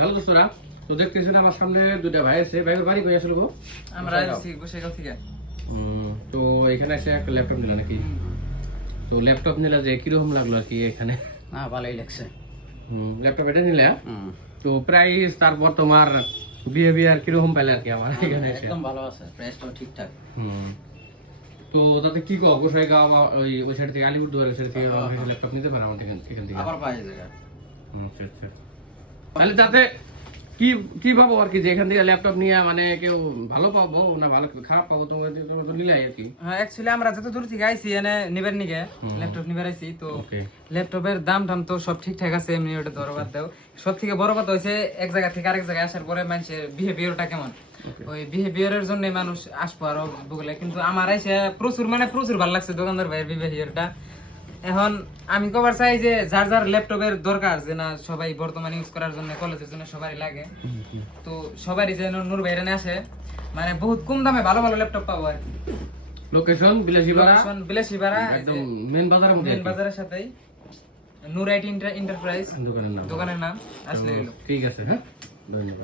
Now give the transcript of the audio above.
Hello দোস্তরা, তো দেখতেছেন আমার সামনে দুটা ভাই আছে। ভাইয়ের বাড়ি কই আসলে গো? আমরা আসছি গোসাইগাঁও থেকে। তো এখানে এসে একটা ল্যাপটপ নিলা নাকি? তো ল্যাপটপ নিলা যে কিরকম লাগলো আর কি এখানে? না ভালোই লাগছে। ল্যাপটপ এটা নিলে তো প্রাইস তারপর তোমার বিহেভিয়ার কিরকম পাইলে আর কি আমার এখানে এসে? একদম ভালো আছে, প্রাইসটাও ঠিকঠাক। তো তাতে কি কো গোসাইগাঁও বা ওই সাইড থেকে আলিপুরদুয়ার সাইড থেকে ল্যাপটপ নিতে পারে আমাদের এখান থেকে? আবার পাওয়া যায়। আচ্ছা আচ্ছা। তাহলে তাতে কি কি ভাবো আর কি যে এখান থেকে ল্যাপটপ নিয়ে মানে কেউ ভালো পাবো না ভালো খারাপ পাবো তোমার তো নিলাই আর কি? হ্যাঁ, অ্যাকচুয়ালি আমরা যত দূর থেকে আইছি এনে নিবার নিগে ল্যাপটপ নিবার আইছি। তো ওকে। ল্যাপটপের দাম টাম তো সব ঠিকঠাক আছে, এমনি ওটা ধরো বাদ দাও। সব থেকে বড় কথা হচ্ছে এক জায়গা থেকে আরেক জায়গায় আসার পরে মানুষের বিহেভিয়ারটা কেমন, ওই বিহেভিয়ারের জন্য মানুষ আসবো আরো বলে। কিন্তু আমার এসে প্রচুর ভালো লাগছে দোকানদার ভাইয়ের বিহেভিয়ারটা। এখন আমি কবার চাই যে যার যার ল্যাপটপের দরকার, যে না সবাই বর্তমানে ইউজ করার জন্য কলেজের জন্য সবারই লাগে, তো সবারই যেন নূর ভাইয়ের আসে, মানে বহুত কম দামে ভালো ভালো ল্যাপটপ পাবো আর কি। লোকেশন বিলাসীপাড়া, বিলাসীপাড়া একদম মেন বাজারের মধ্যে। মেন বাজারের সাথেই নূর আইটি এন্টারপ্রাইজ দোকানের নাম দোকানের নাম আসলে ঠিক আছে। হ্যাঁ, ধন্যবাদ।